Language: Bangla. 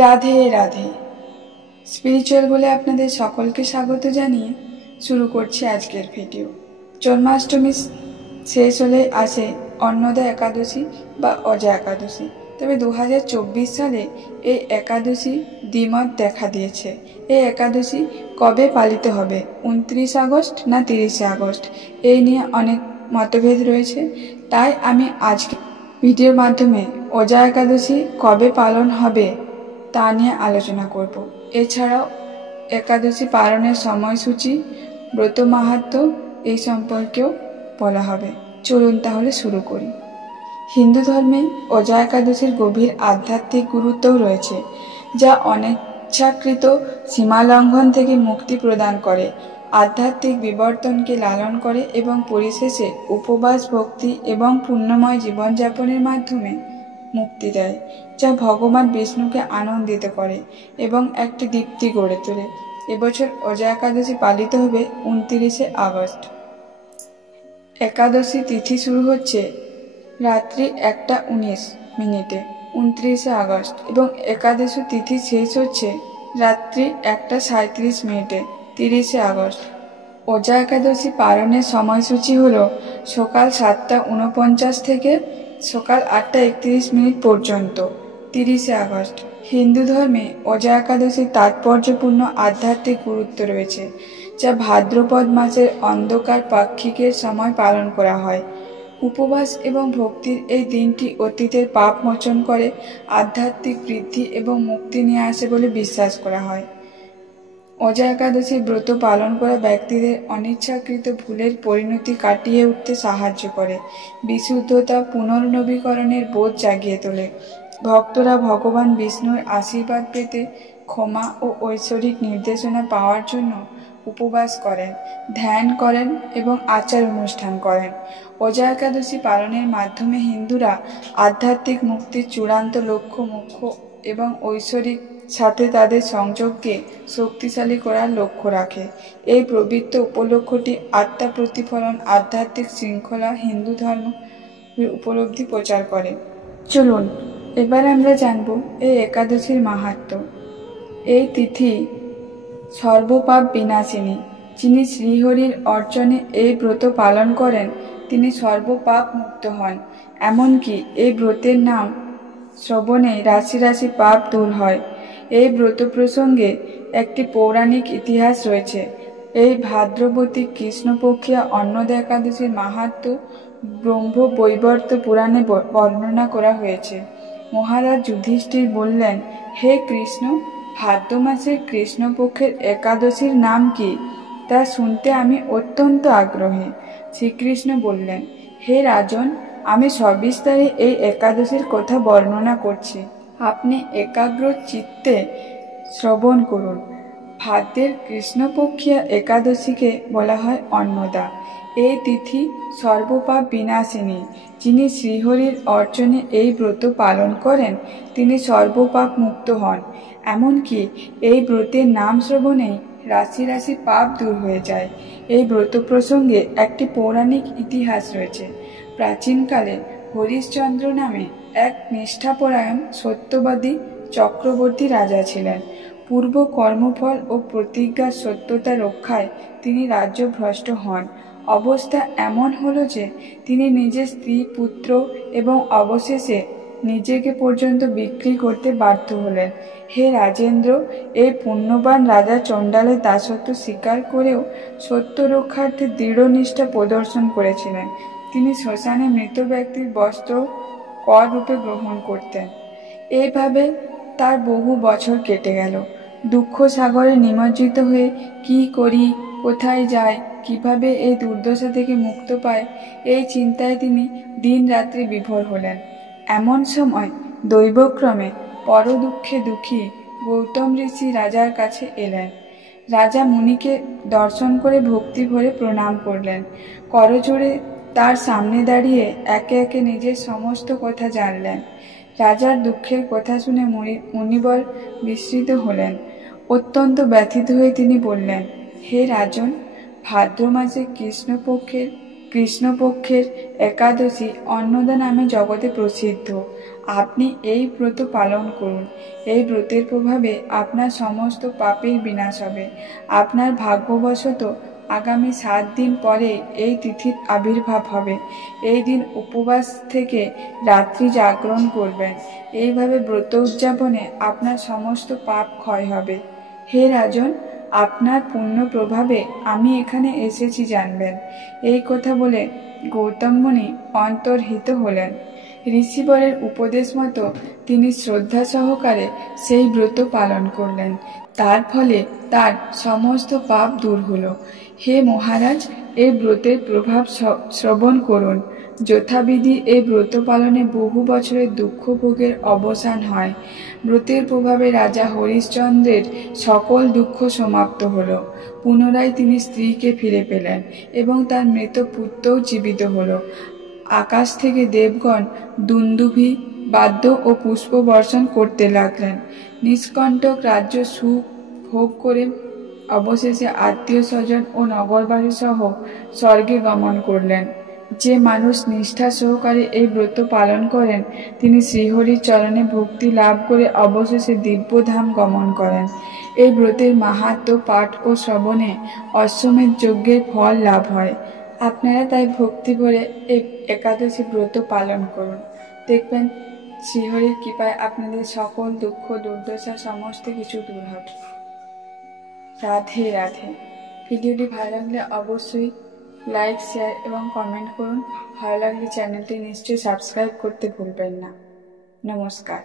রাধে রাধে। স্পিরিচুয়াল বলে আপনাদের সকলকে স্বাগত জানিয়ে শুরু করছি আজকের ভিডিও। জন্মাষ্টমী শেষ হলে আসে অন্নদা একাদশী বা অজা একাদশী। তবে 2024 সালে এই একাদশী দ্বিমত দেখা দিয়েছে। এই একাদশী কবে পালিত হবে, 29 আগস্ট না 30 আগস্ট, এই নিয়ে অনেক মতভেদ রয়েছে। তাই আমি আজকে ভিডিওর মাধ্যমে অজা একাদশী কবে পালন হবে তা নিয়ে আলোচনা করব। এছাড়াও একাদশী পালনের সময়সূচি, ব্রত মাহাত্ম্য এই সম্পর্কেও বলা হবে। চলুন তাহলে শুরু করি। হিন্দু ধর্মে অজা একাদশীর গভীর আধ্যাত্মিক গুরুত্বও রয়েছে, যা অনিচ্ছাকৃত সীমালঙ্ঘন থেকে মুক্তি প্রদান করে, আধ্যাত্মিক বিবর্তনকে লালন করে এবং পরিশেষে উপবাস, ভক্তি এবং পুণ্যময় জীবনযাপনের মাধ্যমে মুক্তি দেয়, যা ভগবান বিষ্ণুকে আনন্দিত করে এবং একটি দীপ্তি গড়ে তোলে। এবছর অজা একাদশী পালিত হবে 29 আগস্ট। একাদশী তিথি শুরু হচ্ছে রাত্রি 1:19 29 আগস্ট এবং একাদশী তিথি শেষ হচ্ছে রাত্রি 1:37 30 আগস্ট। অজা একাদশী পালনের সময়সূচি হল সকাল 7:49 থেকে সকাল 8:31 পর্যন্ত 30 আগস্ট। হিন্দু ধর্মে অজা একাদশীর তাৎপর্যপূর্ণ আধ্যাত্মিক গুরুত্ব রয়েছে, যা ভাদ্রপদ মাসের অন্ধকার পাক্ষিকের সময় পালন করা হয়। উপবাস এবং ভক্তির এই দিনটি অতীতের পাপ মোচন করে, আধ্যাত্মিক বৃদ্ধি এবং মুক্তি নিয়ে আসে বলে বিশ্বাস করা হয়। অজা একাদশী ব্রত পালন করা ব্যক্তিদের অনিচ্ছাকৃত ভুলের পরিণতি কাটিয়ে উঠতে সাহায্য করে, বিশুদ্ধতা, পুনর্নবীকরণের বোধ জাগিয়ে তোলে। ভক্তরা ভগবান বিষ্ণুর আশীর্বাদ পেতে, ক্ষমা ও ঐশ্বরিক নির্দেশনা পাওয়ার জন্য উপবাস করেন, ধ্যান করেন এবং আচার অনুষ্ঠান করেন। অজা একাদশী পালনের মাধ্যমে হিন্দুরা আধ্যাত্মিক মুক্তির চূড়ান্ত লক্ষ্য, মোক্ষ এবং ঐশ্বরিক সাথে তাদের সংযোগকে শক্তিশালী করার লক্ষ্য রাখে। এই পবিত্র উপলক্ষটি আত্মা প্রতিফলন, আধ্যাত্মিক শৃঙ্খলা, হিন্দু ধর্ম উপলব্ধি প্রচার করে। চলুন এবার আমরা জানব এই একাদশীর মাহাত্ম্য। এই তিথি সর্বপাপ বিনাশিনী। যিনি শ্রীহরির অর্চনে এই ব্রত পালন করেন তিনি সর্বপাপ মুক্ত হন। এমনকি এই ব্রতের নাম শ্রবণে রাশি রাশি পাপ দূর হয়। এই ব্রত প্রসঙ্গে একটি পৌরাণিক ইতিহাস রয়েছে। এই ভাদ্রবতী কৃষ্ণপক্ষিয়া অন্নদা একাদশীর মাহাত্ম্য ব্রহ্মবৈবর্ত পুরাণে বর্ণনা করা হয়েছে। মহারাজ যুধিষ্ঠির বললেন, হে কৃষ্ণ, ভাদ্র মাসের কৃষ্ণপক্ষের একাদশীর নাম কি, তা শুনতে আমি অত্যন্ত আগ্রহী। শ্রীকৃষ্ণ বললেন, হে রাজন, আমি সবিস্তারে এই একাদশীর কথা বর্ণনা করছি, আপনি একাগ্র চিত্তে শ্রবণ করুন। ভাদ্রের কৃষ্ণপক্ষিয়া একাদশীকে বলা হয় অন্নদা। এই তিথি সর্বপাপ বিনাশিনী। যিনি শ্রীহরির অর্চনে এই ব্রত পালন করেন তিনি সর্বপাপ মুক্ত হন। এমনকি এই ব্রতের নাম শ্রবণেই রাশি রাশি পাপ দূর হয়ে যায়। এই ব্রত প্রসঙ্গে একটি পৌরাণিক ইতিহাস রয়েছে। প্রাচীনকালে হরিশ্চন্দ্র নামে এক নিষ্ঠাপরায়ণ সত্যবাদী চক্রবর্তী রাজা ছিলেন। পূর্ব কর্মফল ও প্রতিজ্ঞার সত্যতা রক্ষায় তিনি রাজ্যভ্রষ্ট হন। অবস্থা এমন হলো যে তিনি নিজের স্ত্রী, পুত্র এবং অবশেষে নিজেকে পর্যন্ত বিক্রি করতে বাধ্য হলেন। হে রাজেন্দ্র, এই পুণ্যবান রাজা চণ্ডালের দাসত্ব স্বীকার করেও সত্য রক্ষার্থে দৃঢ় নিষ্ঠা প্রদর্শন করেছিলেন। তিনি শ্মশানে মৃত ব্যক্তির বস্ত্র কর রূপে গ্রহণ করতেন। এইভাবে তার বহু বছর কেটে গেল। দুঃখ সাগরে নিমজ্জিত হয়ে কি করি, কোথায় যায়, কিভাবে এই দুর্দশা থেকে মুক্ত পায়, এই চিন্তায় তিনি দিন রাত্রি বিভোর হলেন। এমন সময় দৈবক্রমে পর দুঃখে দুঃখী গৌতম ঋষি রাজার কাছে এলেন। রাজা মুনিকে দর্শন করে ভক্তি ভরে প্রণাম করলেন। করজোড়ে তার সামনে দাঁড়িয়ে একে একে নিজের সমস্ত কথা জানলেন। রাজার দুঃখের কথা শুনে মুনিবর বিস্মিত হলেন। অত্যন্ত ব্যথিত হয়ে তিনি বললেন, হে রাজন, ভাদ্র মাসে কৃষ্ণপক্ষের একাদশী অন্নদা নামে জগতে প্রসিদ্ধ। আপনি এই ব্রত পালন করুন। এই ব্রতের প্রভাবে আপনার সমস্ত পাপের বিনাশ হবে। আপনার ভাগ্যবশত আগামী 7 দিন পরে এই তিথির আবির্ভাব হবে। এই দিন উপবাস থেকে রাত্রি জাগরণ করবেন। এইভাবে ব্রত উদযাপনে আপনার সমস্ত পাপ ক্ষয় হবে। হে রাজন, আপনার পুণ্য প্রভাবে আমি এখানে এসেছি জানবেন। এই কথা বলে গৌতম মুনি অন্তর্হিত হলেন। ঋষিবরের উপদেশ মতো তিনি শ্রদ্ধা সহকারে সেই ব্রত পালন করলেন। তার ফলে তার সমস্ত পাপ দূর হল। হে মহারাজ, এই ব্রতের প্রভাব শ্রবণ করুন। যথাবিধি এই ব্রত পালনে বহু বছরের দুঃখ ভোগের অবসান হয়। ব্রতের প্রভাবে রাজা হরিশ্চন্দ্রের সকল দুঃখ সমাপ্ত হল। পুনরায় তিনি স্ত্রীকে ফিরে পেলেন এবং তার মৃত পুত্রও জীবিত হল। আকাশ থেকে দেবগণ দুন্দুভি, বাদ্য ও পুষ্প বর্ষণ করতে লাগলেন। নিষ্কণ্টক রাজ্য সুখ ভোগ করে অবশেষে আত্মীয় স্বজন ও নগরবাসী সহ স্বর্গে গমন করলেন। যে মানুষ নিষ্ঠা সহকারে এই ব্রত পালন করেন তিনি শ্রীহরির চরণে ভক্তি লাভ করে অবশেষে দিব্যধাম গমন করেন। এই ব্রতের মাহাত্ম্য পাঠ ও শ্রবণে অশ্বমেধ যজ্ঞের ফল লাভ হয়। আপনারা তাই ভক্তি ভরে এই একাদশী ব্রত পালন করুন। দেখবেন শ্রীহরির কৃপায় আপনাদের সকল দুঃখ দুর্দশা সমস্ত কিছু দূর হবে। রাধে রাধে। ভিডিওটি ভালো লাগলে অবশ্যই লাইক, শেয়ার এবং কমেন্ট করুন। ভালো লাগলে চ্যানেলটি নিশ্চয়ই সাবস্ক্রাইব করতে ভুলবেন না। নমস্কার।